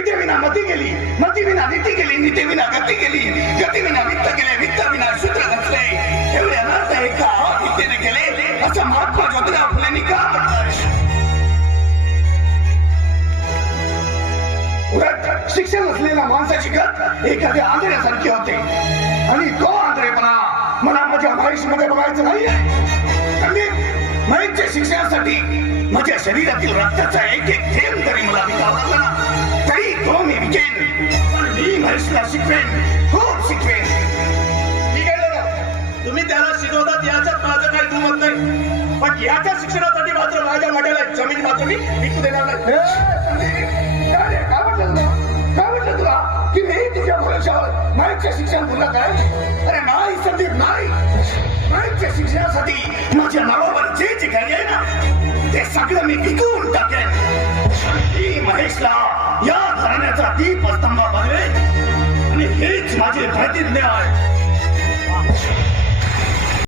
विना मती गेली, मती विना नीती गेली, नीती विना गती गेली, गती विना वित्त गेले, वित्त विना सूत्र घातले. एवढे अनर्थ एका विद्येने केले असं महात्मा ज्योतिराव फुलेंनी का म्हटलं? उलट शिक्षण असलेल्या माणसाची गत एखाद्या आंधळ्यासारखी होते आणि तो आंधळेपणा मला माझ्या आयुष्यामध्ये बघायचं नाहीये. महेशच्या शिक्षणासाठी माझ्या शरीरातील रक्ताचा एक एक थेंब जरी मला विकावा लागला ना तरी तो मी विकेन. पण मी महेशला शिकवेन, खूप शिकवेन. ठीक आहे दादा, तुम्ही त्याला शिकवतात याच्यात माझं काही दुमत नाही, पण याच्या शिक्षणासाठी मात्र माझ्या वाट्याला जमीन मात्र मी विकू देणार नाही. काय म्हटलं तुला? काय म्हटलं तुला की मी तुझ्या भरोशावर महेशच्या शिक्षण तुला काय? अरे नाही संदीप, नाही. महेशच्या शिक्षणासाठी माझ्या नावावर जे जे काही आहे ना ते सगळं मी विकून टाकेन. मी महेशला या घराण्याचा दीपस्तंभ बनवेन आणि हेच माझे प्रतिज्ञा आहे.